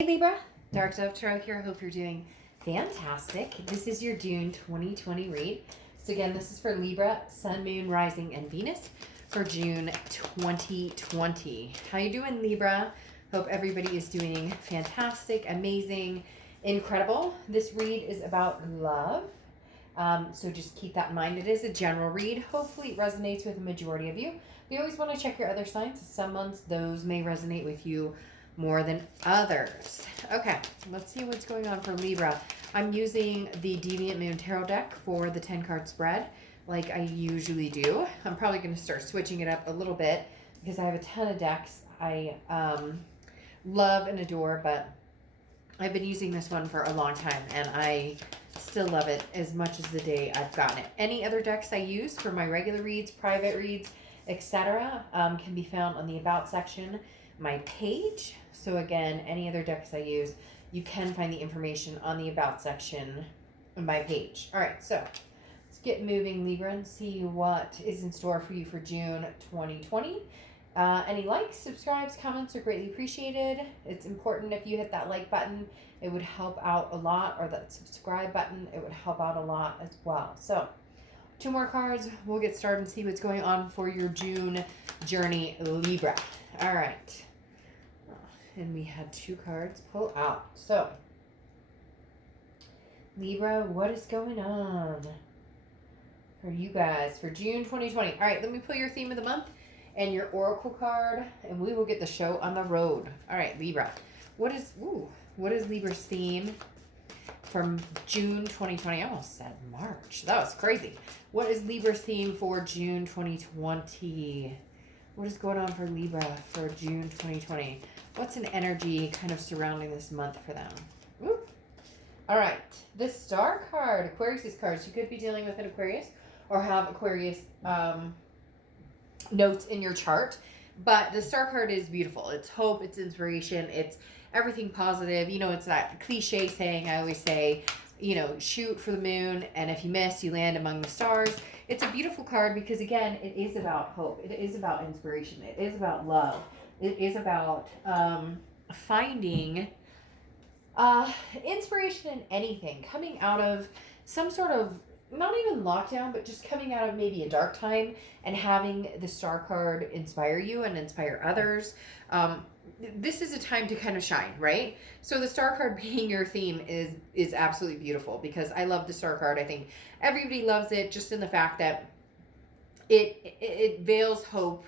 Hey Libra, Dark Dove Tarot here. I hope you're doing fantastic. This is your June 2020 read. So again, this is for Libra, Sun, Moon, Rising, and Venus for June 2020. How you doing, Libra? Hope everybody is doing fantastic, amazing, incredible. This read is about love. So just keep that in mind. It is a general read. Hopefully it resonates with the majority of you. You always want to check your other signs. Some months those may resonate with you more than others. Okay, let's see what's going on for Libra. I'm using the Deviant Moon Tarot deck for the 10-card spread like I usually do. I'm probably going to start switching it up a little bit because I have a ton of decks I love and adore, but I've been using this one for a long time and I still love it as much as the day I've gotten it. Any other decks I use for my regular reads, private reads, etc. Can be found on the About section, my page. So again, any other decks I use, you can find the information on the About section on my page. All right, so let's get moving, Libra, and see what is in store for you for June 2020. Any likes, subscribes, comments are greatly appreciated. It's important if you hit that like button, it would help out a lot, or that subscribe button, it would help out a lot as well. So 2 more cards, we'll get started and see what's going on for your June journey, Libra. All right. And we had 2 cards pull out. So, Libra, what is going on for you guys for June 2020? All right, let me pull your theme of the month and your oracle card, and we will get the show on the road. All right, Libra. What is Libra's theme from June 2020? I almost said March. That was crazy. What is Libra's theme for June 2020? What is going on for Libra for June 2020? What's an energy kind of surrounding this month for them? Woo. All right. The Star card, Aquarius cards. You could be dealing with an Aquarius or have Aquarius notes in your chart. But the Star card is beautiful. It's hope. It's inspiration. It's everything positive. You know, it's that cliche saying I always say, you know, shoot for the moon, and if you miss, you land among the stars. It's a beautiful card because, again, it is about hope. It is about inspiration. It is about love. It is about finding inspiration in anything, coming out of some sort of, not even lockdown, but just coming out of maybe a dark time and having the Star card inspire you and inspire others. This is a time to kind of shine, right? So the Star card being your theme is absolutely beautiful because I love the Star card. I think everybody loves it just in the fact that it veils hope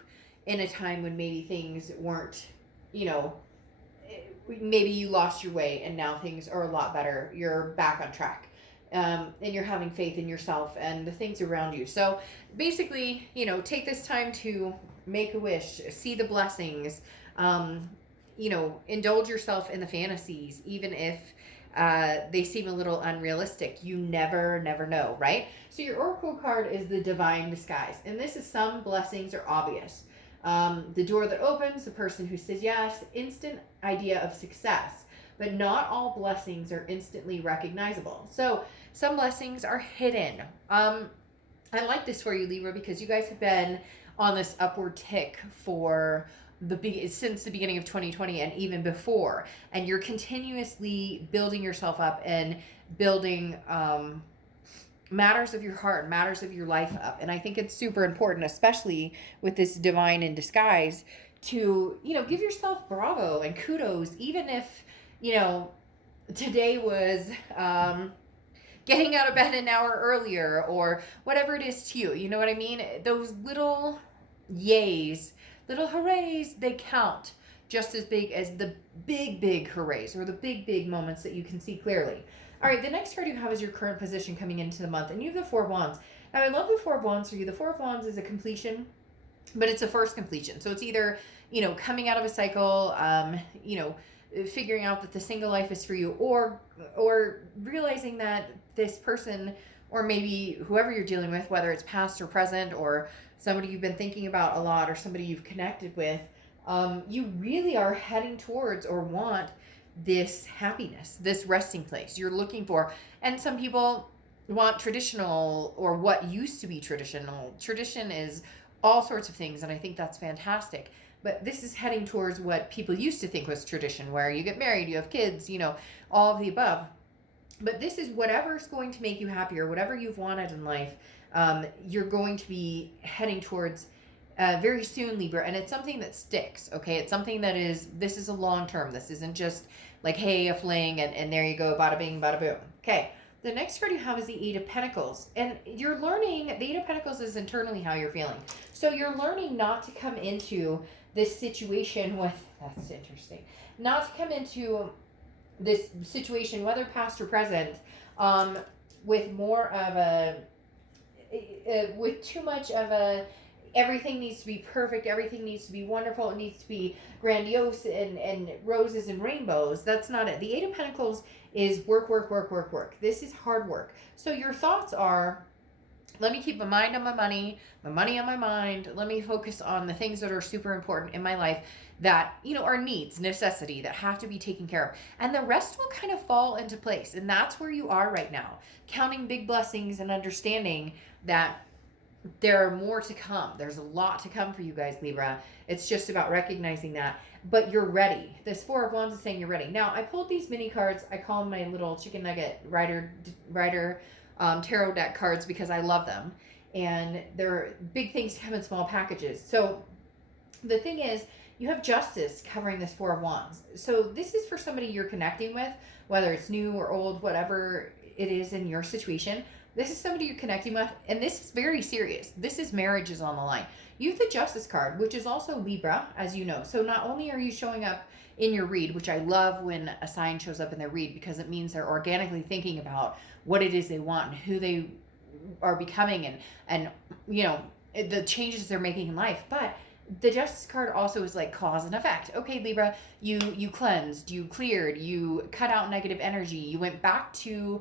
in a time when maybe things weren't, you know, maybe you lost your way and now things are a lot better. You're back on track. And you're having faith in yourself and the things around you. So basically, you know, take this time to make a wish, see the blessings, you know, indulge yourself in the fantasies, even if they seem a little unrealistic. You never know, right? So your oracle card is the divine disguise. And this is some blessings are obvious. The door that opens, the person who says yes, instant idea of success. But not all blessings are instantly recognizable. So some blessings are hidden. I like this for you, Libra, because you guys have been on this upward tick for since the beginning of 2020 and even before. And you're continuously building yourself up and building matters of your heart, matters of your life up. And I think it's super important, especially with this divine in disguise, to, you know, give yourself bravo and kudos, even if, you know, today was getting out of bed an hour earlier or whatever it is to you. You know what I mean? Those little yays, little hoorays, they count just as big as the big hoorays or the big moments that you can see clearly. All right, the next card you have is your current position coming into the month, and you have the 4 of Wands. Now, I love the 4 of Wands for you. The 4 of Wands is a completion, but it's a first completion. So it's either, you know, coming out of a cycle, you know, figuring out that the single life is for you, or realizing that this person, or maybe whoever you're dealing with, whether it's past or present, or somebody you've been thinking about a lot, or somebody you've connected with, you really are heading towards or want this happiness, this resting place you're looking for. And some people want traditional, or what used to be traditional. Tradition is all sorts of things, and I think that's fantastic. but this is heading towards what people used to think was tradition, where you get married, you have kids, all of the above. But this is whatever's going to make you happier, whatever you've wanted in life, you're going to be heading towards very soon, Libra. And it's something that sticks, okay? It's something that this is a long term. This isn't just like, hey, a fling, and there you go, bada bing, bada boom. Okay. The next card you have is the Eight of Pentacles. And you're learning, the Eight of Pentacles is internally how you're feeling. So you're learning not to come into this situation with, that's interesting, not to come into this situation, whether past or present, with more of with too much of everything needs to be perfect, everything needs to be wonderful, it needs to be grandiose and roses and rainbows. That's not it. The Eight of Pentacles is work, work, work, work, work. This is hard work. So your thoughts are, let me keep my mind on my money on my mind. Let me focus on the things that are super important in my life that, are needs, necessity, that have to be taken care of. And the rest will kind of fall into place. And that's where you are right now, counting big blessings and understanding that there are more to come. There's a lot to come for you guys, Libra. It's just about recognizing that. But you're ready. This Four of Wands is saying you're ready. Now, I pulled these mini cards. I call them my little chicken nugget rider tarot deck cards because I love them. And they're big things come in small packages. So the thing is, you have Justice covering this Four of Wands. So this is for somebody you're connecting with, whether it's new or old, whatever it is in your situation. This is somebody you're connecting with, and this is very serious. This is marriages on the line. You have the Justice card, which is also Libra, as you know. So not only are you showing up in your read, which I love when a sign shows up in their read, because it means they're organically thinking about what it is they want and who they are becoming and the changes they're making in life. But the Justice card also is like cause and effect. Okay, Libra, you cleansed, you cleared, you cut out negative energy, you went back to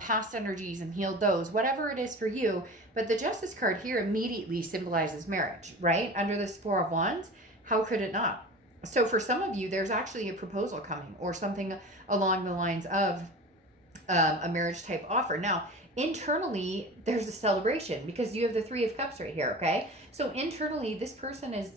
past energies and healed those, whatever it is for you. But the Justice card here immediately symbolizes marriage, right? Under this Four of Wands, how could it not? So for some of you, there's actually a proposal coming or something along the lines of a marriage type offer. Now, internally, there's a celebration because you have the Three of Cups right here, okay? So internally, this person is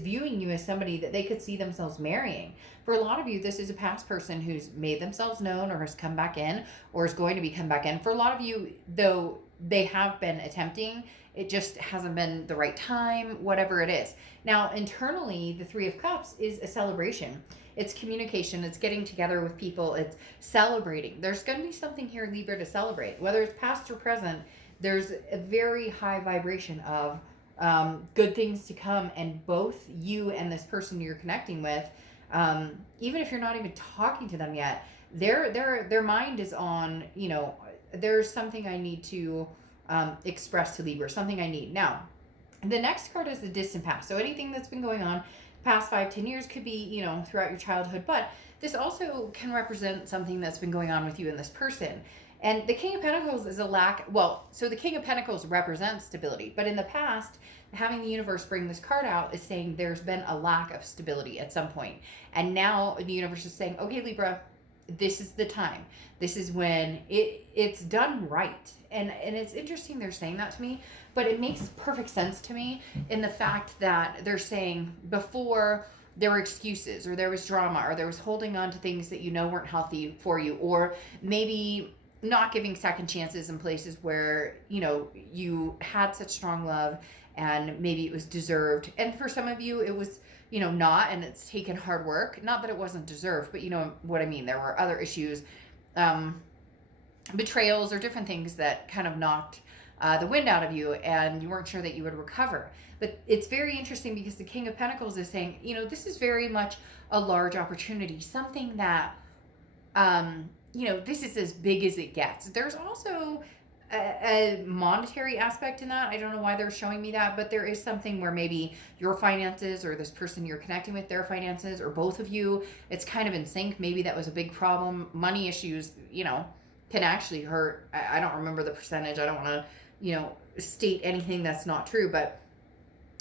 viewing you as somebody that they could see themselves marrying. For a lot of you, this is a past person who's made themselves known or has come back in or is going to be come back in. For a lot of you, though, they have been attempting. It just hasn't been the right time, whatever it is. Now, internally, the Three of Cups is a celebration. It's communication. It's getting together with people. It's celebrating. There's going to be something here, Libra, to celebrate. Whether it's past or present, there's a very high vibration of good things to come. And both you and this person you're connecting with, even if you're not even talking to them yet, their mind is on, there's something I need to express to Libra, something I need. Now, the next card is the distant past. So anything that's been going on past 5-10 years, could be throughout your childhood, but this also can represent something that's been going on with you and this person. And the King of Pentacles is so the King of Pentacles represents stability, but in the past, having the universe bring this card out is saying there's been a lack of stability at some point. And now the universe is saying, okay, Libra, this is the time. This is when it's done right. And it's interesting they're saying that to me, but it makes perfect sense to me in the fact that they're saying before there were excuses or there was drama or there was holding on to things that weren't healthy for you, or maybe not giving second chances in places where you had such strong love and maybe it was deserved. And for some of you it was not, and it's taken hard work. Not that it wasn't deserved, but you know what I mean. There were other issues, betrayals or different things that kind of knocked the wind out of you, and you weren't sure that you would recover. But it's very interesting because the King of Pentacles is saying, this is very much a large opportunity, something that, this is as big as it gets. There's also a monetary aspect in that. I don't know why they're showing me that, but there is something where maybe your finances or this person you're connecting with, their finances, or both of you, it's kind of in sync. Maybe that was a big problem. Money issues, can actually hurt. I don't remember the percentage. I don't want to, state anything that's not true, but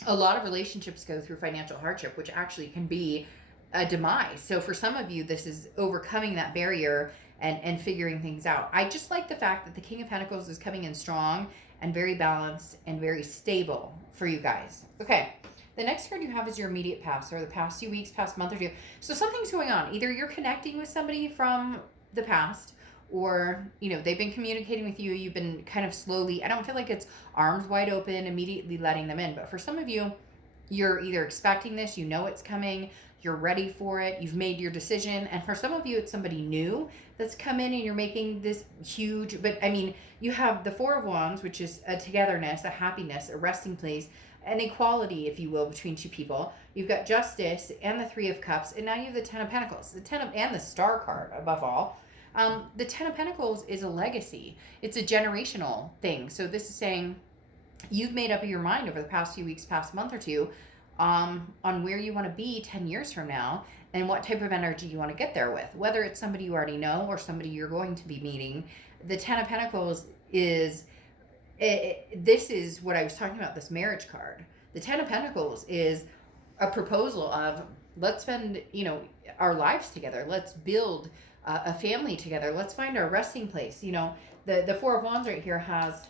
a lot of relationships go through financial hardship, which actually can be a demise. So for some of you, this is overcoming that barrier and figuring things out. I just like the fact that the King of Pentacles is coming in strong and very balanced and very stable for you guys. Okay, The next card you have is your immediate past, or the past few weeks, past month or two. So something's going on. Either you're connecting with somebody from the past, or they've been communicating with you. You've been kind of slowly, I don't feel like it's arms wide open, immediately letting them in. But for some of you, you're either expecting this, it's coming, you're ready for it, you've made your decision. And for some of you, it's somebody new that's come in and you're making this huge, but you have the Four of Wands, which is a togetherness, a happiness, a resting place, an equality, if you will, between two people. You've got Justice and the Three of Cups, and now you have the Ten of Pentacles, and the Star card above all. The Ten of Pentacles is a legacy. It's a generational thing. So this is saying you've made up your mind over the past few weeks, past month or two, on where you want to be 10 years from now and what type of energy you want to get there with. Whether it's somebody you already know or somebody you're going to be meeting, the Ten of Pentacles is... this is what I was talking about, this marriage card. The Ten of Pentacles is a proposal of, let's spend, our lives together. Let's build a family together. Let's find our resting place. The Four of Wands right here has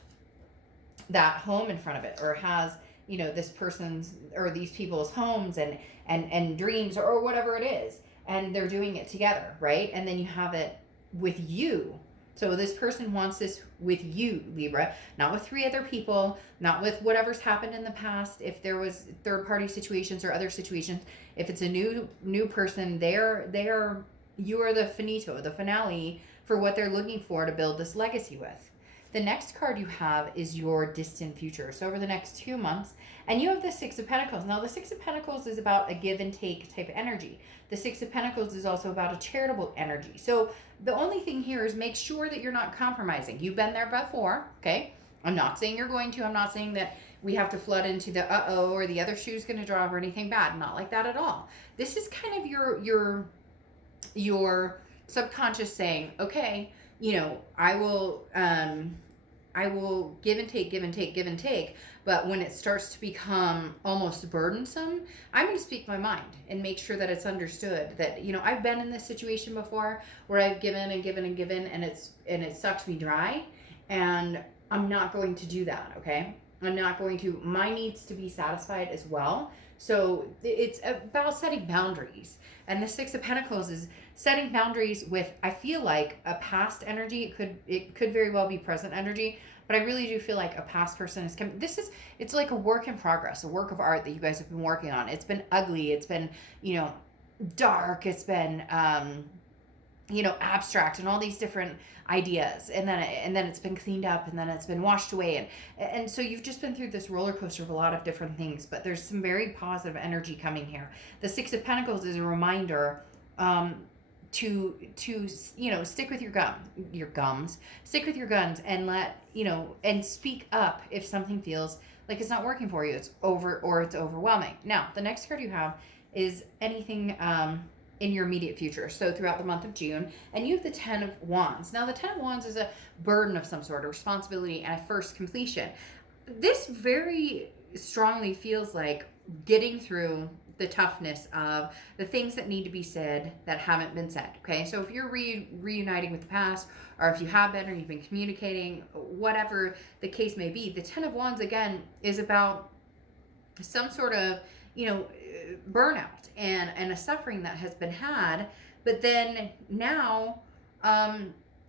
that home in front of it, or has, this person's or these people's homes and dreams, or whatever it is. And they're doing it together, right? And then you have it with you. So this person wants this with you, Libra, not with 3 other people, not with whatever's happened in the past. If there was third-party situations or other situations, if it's a new person, you are the finito, the finale for what they're looking for to build this legacy with. The next card you have is your distant future. So over the next 2 months, and you have the Six of Pentacles. Now the Six of Pentacles is about a give and take type of energy. The Six of Pentacles is also about a charitable energy. So the only thing here is make sure that you're not compromising. You've been there before, okay? I'm not saying you're going to. I'm not saying that we have to flood into the uh-oh or the other shoe's going to drop or anything bad. Not like that at all. This is kind of your subconscious saying, okay, I will give and take, give and take, give and take. But when it starts to become almost burdensome, I'm going to speak my mind and make sure that it's understood that, I've been in this situation before where I've given and given and given, and it sucked me dry. And I'm not going to do that. Okay. I'm not going to, my needs to be satisfied as well. So it's about setting boundaries. And the Six of Pentacles is setting boundaries with, I feel like, a past energy. It could very well be present energy, but I really do feel like a past person is coming. It's like a work in progress, a work of art that you guys have been working on. It's been ugly. It's been, dark. It's been, abstract and all these different ideas. And then it's been cleaned up, and then it's been washed away. And so you've just been through this roller coaster of a lot of different things, but there's some very positive energy coming here. The Six of Pentacles is a reminder, to stick with stick with your guns, and and speak up if something feels like it's not working for you, it's over, or it's overwhelming. Now, the next card you have is anything in your immediate future. So throughout the month of June, and you have the Ten of Wands. Now, the Ten of Wands is a burden of some sort, a responsibility, and a first completion. This very strongly feels like getting through the toughness of the things that need to be said that haven't been said. Okay, so if you're reuniting with the past, or if you have been, or you've been communicating, whatever the case may be, the Ten of Wands again is about some sort of burnout and a suffering that has been had. But then now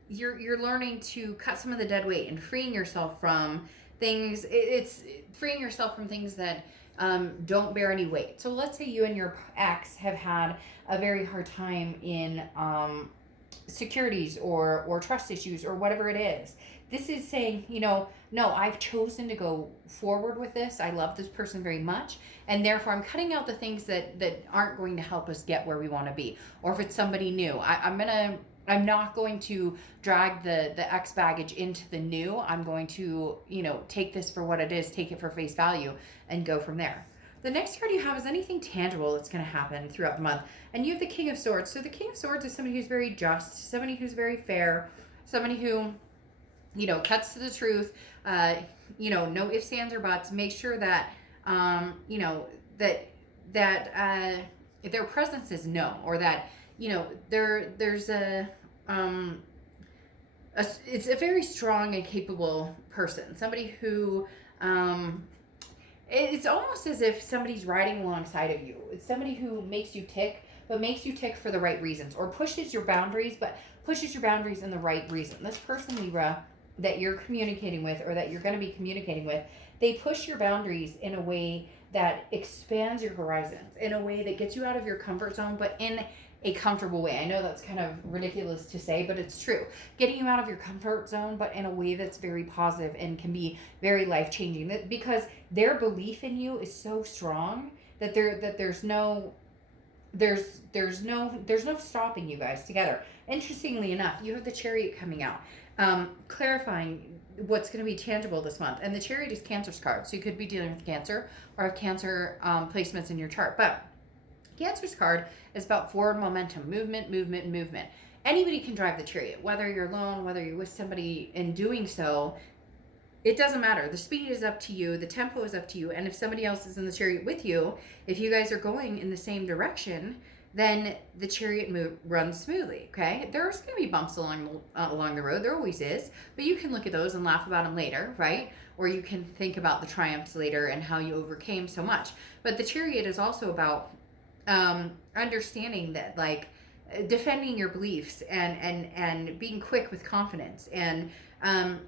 you're learning to cut some of the dead weight and freeing yourself from things. It's freeing yourself from things that don't bear any weight. So let's say you and your ex have had a very hard time in securities or trust issues or whatever it is. This is saying, no, I've chosen to go forward with this. I love this person very much, and therefore I'm cutting out the things that aren't going to help us get where we want to be. Or if it's somebody new, I'm not going to drag the ex baggage into the new. I'm going to, take this for what it is, take it for face value, and go from there. The next card you have is anything tangible that's going to happen throughout the month. And you have the King of Swords. So the King of Swords is somebody who's very just, somebody who's very fair, somebody who, cuts to the truth, no ifs, ands, or buts. Make sure that, that their presence is known, or that, there's it's a very strong and capable person, somebody who it's almost as if somebody's riding alongside of you. It's somebody who makes you tick, but makes you tick for the right reasons, or pushes your boundaries, but pushes your boundaries in the right reason. This person, Libra, that you're communicating with, or that you're going to be communicating with, they push your boundaries in a way that expands your horizons, in a way that gets you out of your comfort zone, but in a comfortable way. I know that's kind of ridiculous to say, but it's true. Getting you out of your comfort zone, but in a way that's very positive and can be very life-changing. Because their belief in you is so strong that there's no stopping you guys together. Interestingly enough, you have the Chariot coming out, clarifying what's going to be tangible this month. And the Chariot is Cancer's card, so you could be dealing with Cancer or have Cancer placements in your chart. But Cancer's card is about forward momentum, movement. Anybody can drive the Chariot, whether you're alone, whether you're with somebody. In doing so, it doesn't matter. The speed is up to you. The tempo is up to you. And if somebody else is in the Chariot with you, if you guys are going in the same direction, then the Chariot runs smoothly, okay? There's going to be bumps along the road. There always is. But you can look at those and laugh about them later, right? Or you can think about the triumphs later and how you overcame so much. But the Chariot is also about understanding that, like, defending your beliefs and being quick with confidence, and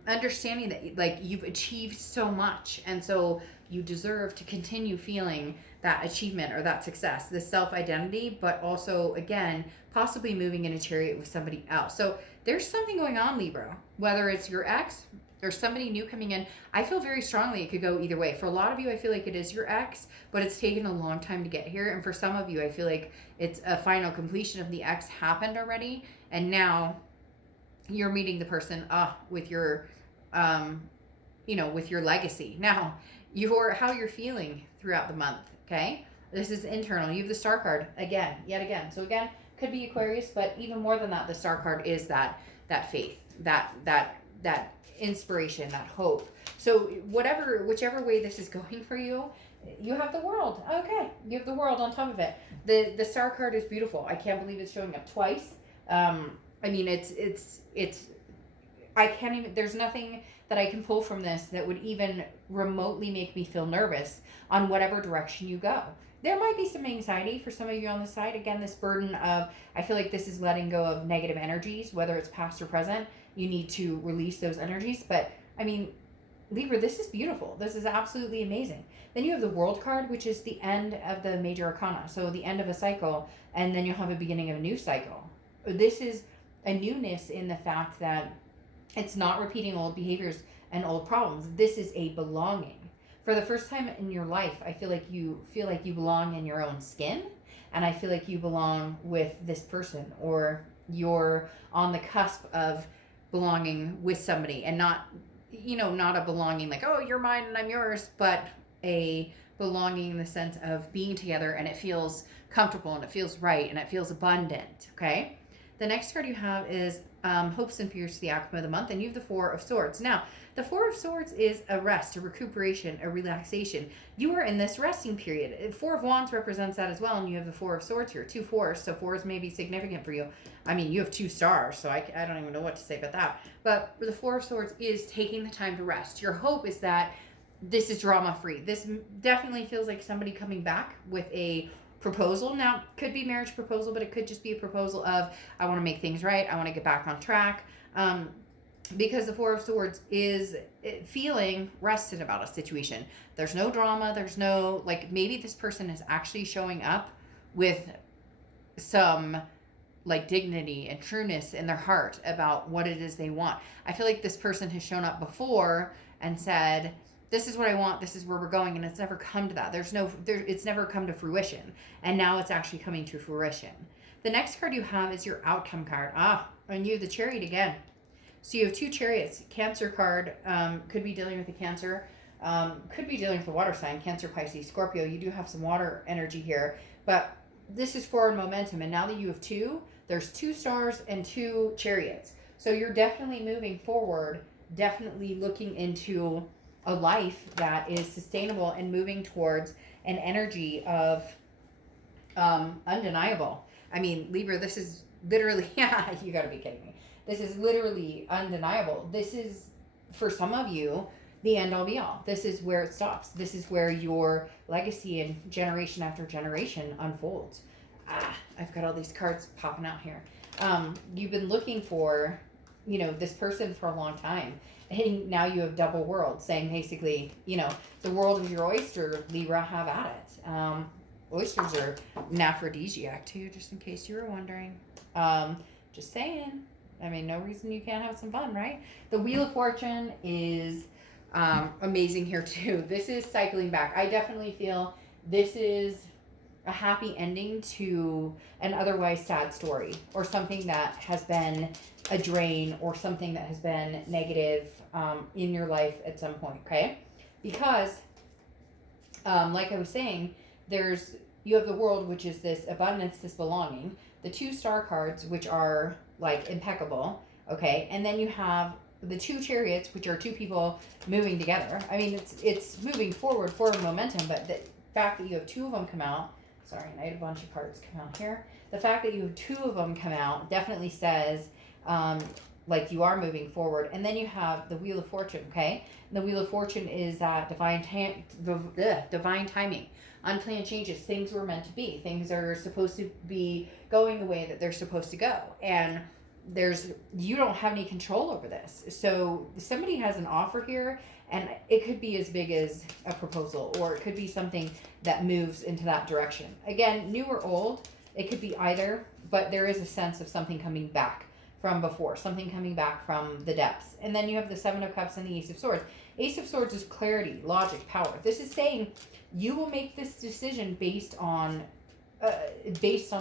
understanding that, like, you've achieved so much, and so you deserve to continue feeling that achievement or that success, this self-identity, but also, again, possibly moving in a Chariot with somebody else. So there's something going on, Libra, whether it's your ex or somebody new coming in. I feel very strongly it could go either way. For a lot of you, I feel like it is your ex, but it's taken a long time to get here. And for some of you, I feel like it's a final completion of the ex happened already, and now you're meeting the person with your with your legacy. Now, how you're feeling throughout the month, okay? This is internal. You have the Star card yet again. So again, could be Aquarius, but even more than that, the Star card is that faith, that inspiration, that hope. So whichever way this is going for you, you have the World. Okay, you have the World on top of it. The Star card is beautiful. I can't believe it's showing up twice. I mean, it's I can't even, there's nothing that I can pull from this that would even remotely make me feel nervous on whatever direction you go. There might be some anxiety for some of you on the side. Again, this burden of, I feel like this is letting go of negative energies, whether it's past or present. You need to release those energies. But, I mean, Libra, this is beautiful. This is absolutely amazing. Then you have the World card, which is the end of the major arcana. So the end of a cycle, and then you'll have a beginning of a new cycle. This is a newness in the fact that it's not repeating old behaviors and old problems. This is a belonging. For the first time in your life, I feel like you belong in your own skin, and I feel like you belong with this person, or you're on the cusp of belonging with somebody, and not a belonging like, oh, you're mine and I'm yours, but a belonging in the sense of being together, and it feels comfortable, and it feels right, and it feels abundant, okay? The next card you have is Hopes and Fears, the outcome of the month, and you have the Four of Swords. Now, the Four of Swords is a rest, a recuperation, a relaxation. You are in this resting period. Four of Wands represents that as well, and you have the Four of Swords here, 2 fours, so fours may be significant for you. I mean, you have 2 stars, so I don't even know what to say about that. But the Four of Swords is taking the time to rest. Your hope is that this is drama-free. This definitely feels like somebody coming back with a proposal. Now, could be marriage proposal, but it could just be a proposal of, I want to make things right, I want to get back on track, because the Four of Swords is feeling rested about a situation. There's no drama, there's no, like, maybe this person is actually showing up with some, like, dignity and trueness in their heart about what it is they want. I feel like this person has shown up before and said, this is what I want, this is where we're going, and it's never come to that. It's never come to fruition, and now it's actually coming to fruition. The next card you have is your outcome card. And you have the Chariot again. So you have 2 chariots. Cancer card, could be dealing with a Cancer, could be dealing with a water sign, Cancer, Pisces, Scorpio. You do have some water energy here, but this is forward momentum, and now that you have 2, there's 2 stars and 2 chariots. So you're definitely moving forward, definitely looking into a life that is sustainable and moving towards an energy of undeniable. I mean, Libra, this is literally, you gotta be kidding me. This is literally undeniable. This is, for some of you, the end all be all. This is where it stops. This is where your legacy and generation after generation unfolds. I've got all these cards popping out here. You've been looking for, this person for a long time. And now you have double world saying basically, the world is your oyster, Libra, have at it. Oysters are an aphrodisiac too, just in case you were wondering. Just saying. I mean, no reason you can't have some fun, right? The Wheel of Fortune is amazing here too. This is cycling back. I definitely feel this is a happy ending to an otherwise sad story, or something that has been a drain, or something that has been negative in your life at some point, okay? Because, like I was saying, you have the World, which is this abundance, this belonging, the 2 star cards, which are like impeccable, okay? And then you have the 2 chariots, which are 2 people moving together. I mean, it's moving forward momentum, but the fact that you have 2 of them come out, sorry, I had a bunch of cards come out here. The fact that you have 2 of them come out definitely says, like, you are moving forward. And then you have the Wheel of Fortune, okay? And the Wheel of Fortune is that divine timing. Unplanned changes. Things were meant to be. Things are supposed to be going the way that they're supposed to go. And you don't have any control over this. So somebody has an offer here, and it could be as big as a proposal, or it could be something that moves into that direction. Again, new or old, it could be either, but there is a sense of something coming back from before, something coming back from the depths. And then you have the 7 of Cups and the Ace of Swords. Ace of Swords is clarity, logic, power. This is saying you will make this decision based on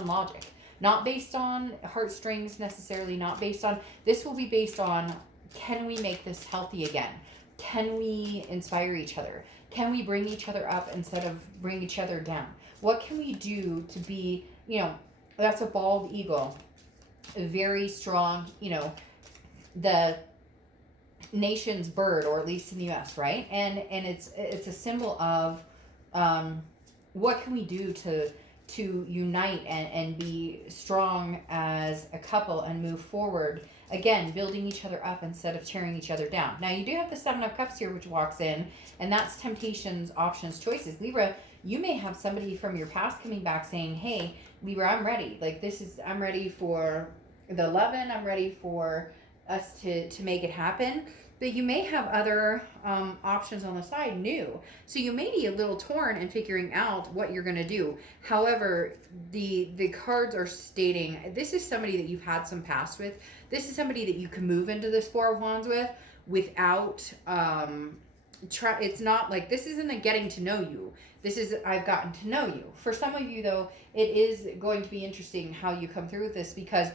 logic, not based on heartstrings necessarily, not based on, this will be based on, can we make this healthy again? Can we inspire each other? Can we bring each other up instead of bring each other down? What can we do to be, that's a bald eagle, a very strong, the nation's bird, or at least in the US, right? And it's a symbol of what can we do to unite and be strong as a couple and move forward, again, building each other up instead of tearing each other down. Now, you do have the 7 of Cups here, which walks in, and that's temptations, options, choices. Libra, you may have somebody from your past coming back saying, hey, Libra, I'm ready. Like, I'm ready for the lovin'. I'm ready for us to make it happen. But you may have other options on the side, new. So you may be a little torn in figuring out what you're going to do. However, the cards are stating this is somebody that you've had some past with. This is somebody that you can move into this 4 of Wands with without it's not like, this isn't a getting to know you. This is, I've gotten to know you. For some of you, though, it is going to be interesting how you come through with this, because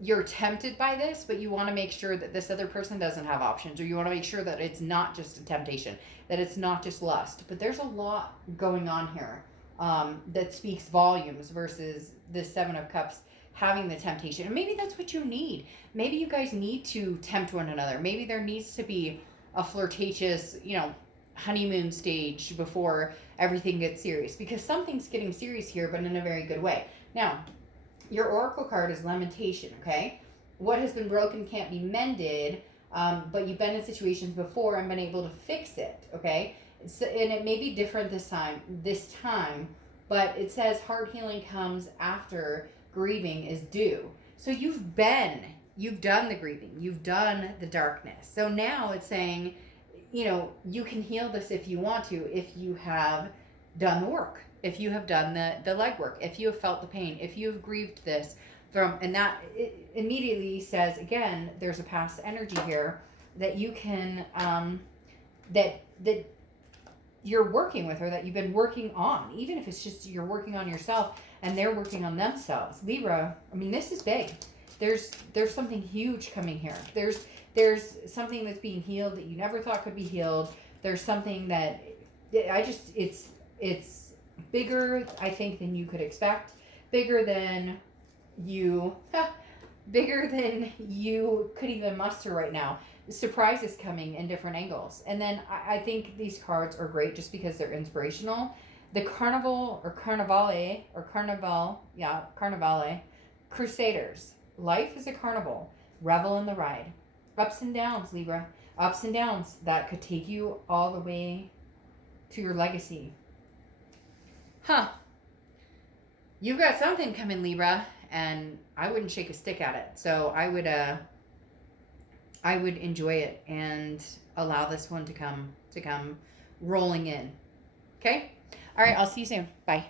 you're tempted by this, but you want to make sure that this other person doesn't have options, or you want to make sure that it's not just a temptation, that it's not just lust. But there's a lot going on here that speaks volumes versus the 7 of Cups having the temptation. And maybe that's what you need. Maybe you guys need to tempt one another. Maybe there needs to be a flirtatious, honeymoon stage before everything gets serious, because something's getting serious here, but in a very good way. Now, your oracle card is lamentation, okay? What has been broken can't be mended, but you've been in situations before and been able to fix it, okay? And it may be different this time, but it says heart healing comes after grieving is due. So you've done the grieving, you've done the darkness. So now it's saying, you can heal this if you want to, if you have done the work, if you have done the legwork, if you have felt the pain, if you have grieved this and that it immediately says, again, there's a past energy here that you can, that you're working with, or that you've been working on, even if it's just you're working on yourself and they're working on themselves. Libra, I mean, this is big. There's something huge coming here. There's something that's being healed that you never thought could be healed. There's something that it's bigger, I think, than you could expect. Bigger than you could even muster right now. Surprises coming in different angles. And then I think these cards are great just because they're inspirational. The Carnival or Carnivale or Carnival, Carnivale, Crusaders. Life is a carnival. Revel in the ride. Ups and downs, Libra. ups and downs that could take you all the way to your legacy. Huh. You've got something coming, Libra, and I wouldn't shake a stick at it. So I would enjoy it and allow this one to come rolling in. Okay? All right, I'll see you soon. Bye.